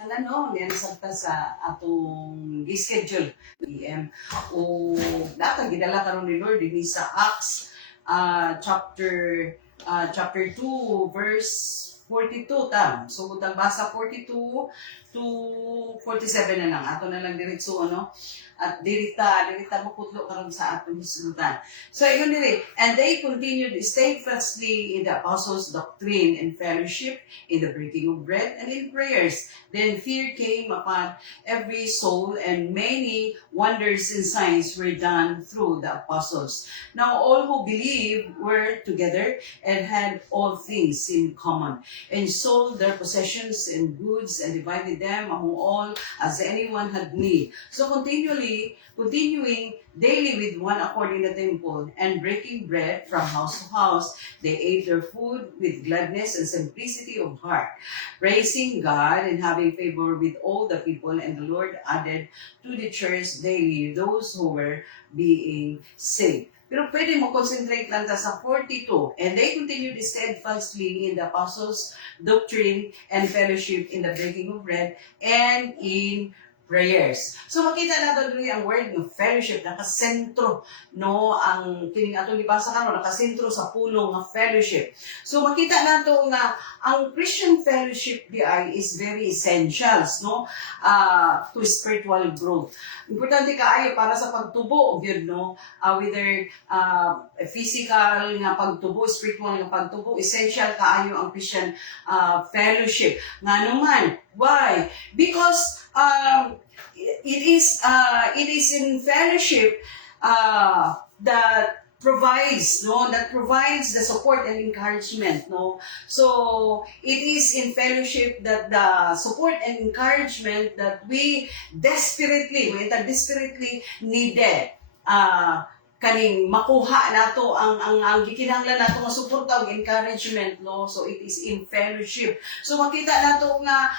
tanan no, yan sabta sa atong schedule PM o dapat gidala karon ni Lord dinhi sa Acts chapter 2 verse 42 ta. So utang basa 42 to 47 na lang. Ato na lang diretso ano. At dirita maputlo karon sa atong hisgutan. So yun diri, and they continued steadfastly in the apostles' doctrine and fellowship, in the breaking of bread and in prayers. Then fear came upon every soul, and many wonders and signs were done through the apostles. Now all who believed were together and had all things in common, and sold their possessions and goods and divided them among all as anyone had need. So continuing daily with one accord in the temple and breaking bread from house to house, they ate their food with gladness and simplicity of heart, praising God and having favor with all the people. And the Lord added to the church daily those who were being saved. Pero pwede mo concentrate lang sa 42. And they continued steadfastly in the apostles' doctrine and fellowship, in the breaking of bread and in prayers. So makita nato diri ang word ng fellowship nakasentro no ang kining atong gibasa karon nakasentro sa pulong nga fellowship. So makita nato nga ang Christian fellowship di ay is very essentials no to spiritual growth. Importante kaayo para sa pagtubo gyud no whether physical nga pagtubo, spiritual nga pagtubo, essential kaayo ang Christian fellowship. Nganuman, why? Because it is in fellowship that provides the support and encouragement so it is in fellowship that the support and encouragement that we desperately needed kaning makuha nato ang gikinahanglan nato nga suporta ug encouragement so it is in fellowship. So makita nato nga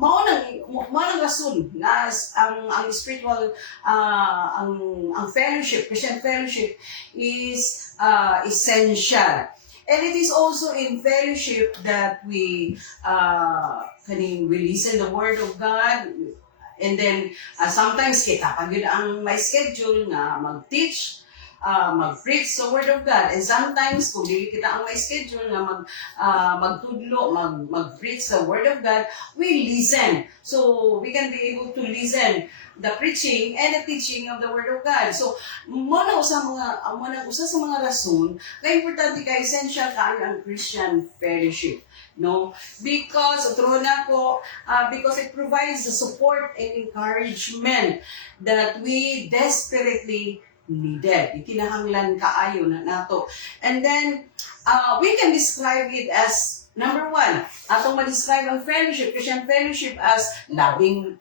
mao nang rason nga ang spiritual ang fellowship, Christian fellowship is essential. And it is also in fellowship that we listen the word of God. And then, sometimes kita pag yun ang may schedule na mag-teach, mag-preach the Word of God. And sometimes, kung dili kita ang may schedule na magtudlo, mag-preach the Word of God, we listen. So, we can be able to listen the preaching and the teaching of the Word of God. So, muna usa sa mga rason na importante ka, essential ka ang Christian fellowship. No, because because it provides the support and encouragement that we desperately needed. Ikinahanglan kaayo na nato. And then we can describe it as number one, atong ma-describe ang fellowship, Christian fellowship as loving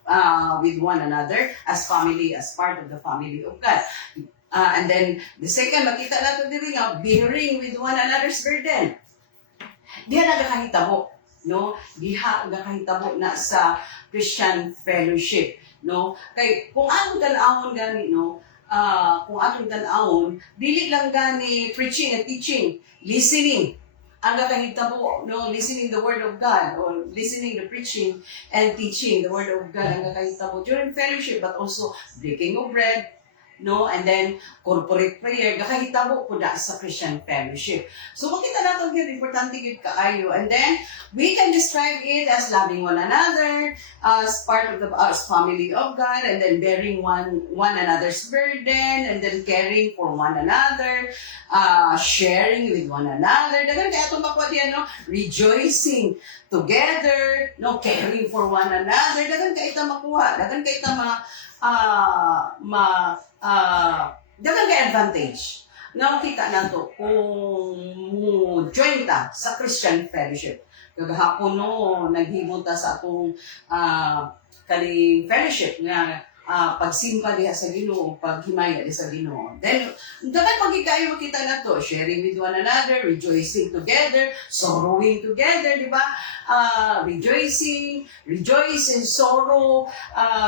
with one another, as family, as part of the family of God. And then the second, makita nato diri nga bearing with one another's burden. Diha nagakahitabo, no? Diha nagakahitabo na sa Christian fellowship, no? Kay kung atong tan-awon gani, no? Kung atong tan-awon, dili lang gani preaching and teaching, listening. Ang nakahitabo, no? Listening the word of God or listening the preaching and teaching the word of God ang nakahitabo during fellowship, but also breaking of bread, no, and then corporate prayer gakahitabo po da sa Christian fellowship. So makita nato gyud importante gyud kaayo, and then we can describe it as loving one another as part of the family of God, and then bearing one another's burden, and then caring for one another, sharing with one another. Dagan kay atong makuha diyan, no, rejoicing together, no, caring for one another. Dagan kay ita makuha, dagan kay ita dagang kay advantage nga makita nato kung join ta sa Christian fellowship. Kagahapon no naghimo ta sa atong kaning fellowship nga pagsimpa diha sa Ginoo, paghimaya diha sa Ginoo. Then dapat magikayo makita nato sharing with one another, rejoicing together, sorrowing together, di ba? Rejoice and sorrow,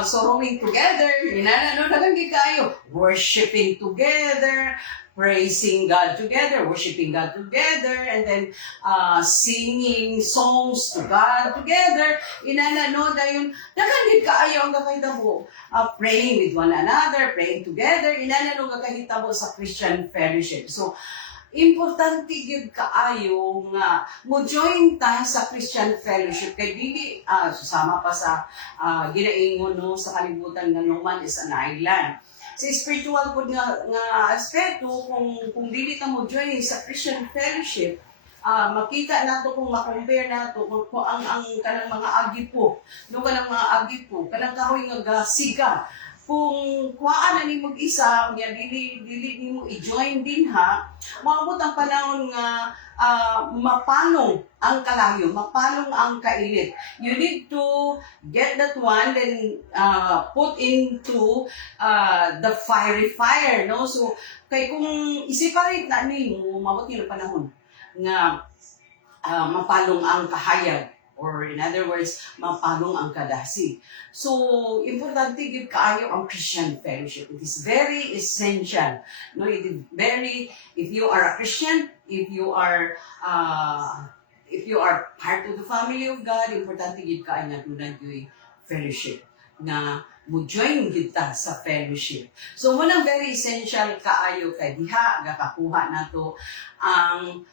sorrowing together. Dagan kayo worshiping together, praising God together, worshiping God together, and then singing songs to God together. Inanano dayon nakanid kaayo ang gakahitabo. Praying with one another, praying together, inanano gakahitabo sa Christian fellowship. So importante gyud kaayo nga mo join ta sa Christian fellowship kay dili susama pa sa ginaingon no sa kalibutan nga no man is an island. Sa spiritual pud nga aspeto kung dili ta mo join sa Christian fellowship, makita nato kung ma-compare nato kung ang kanang mga agipo, no kanang mga agipo, kanang kahoy nga siga. Kung kuhaan na nimo isa, nga dili nimo i-join din ha, maabot ang panahon nga mapalong ang kalayo, mapalong ang kainit. You need to get that one, then put into the fiery fire, no? So, kay kung i-separate na nimo, maabot yung panahon nga mapalong ang kahayag. Or in other words, mapalong ang kadasi. So, importante gyud kaayo ang Christian fellowship. It is very essential. No, it is very, if you are a Christian, if you are part of the family of God, importante gyud kaayo nga dunay gyud fellowship na mo join gyud ta sa fellowship. So, munang very essential kaayo kay diha gakakuha nato ang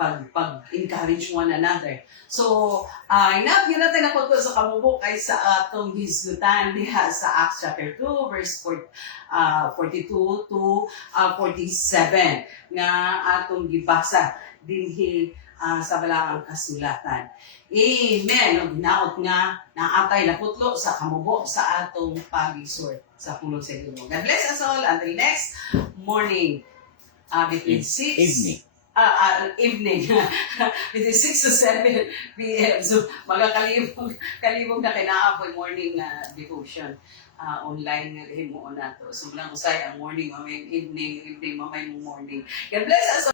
pag-encourage one another. So, inabot natin ako to sa kamubo kay sa atong hisgutan diha sa Acts chapter 2, verse 42 to 47 nga atong gibasa dinhi sa balaang kasulatan. Amen. Ginaot nga naatay na putlo sa kamubo sa atong pag-exhort sa pulong sa Ginoo. God bless us all until next morning between 6 evening between 6 to 7 p.m. So, kalibog na kinaapoy morning devotion. Online nga himuon nato. So, lang usay ang morning, mamay evening, mamay morning. God bless us.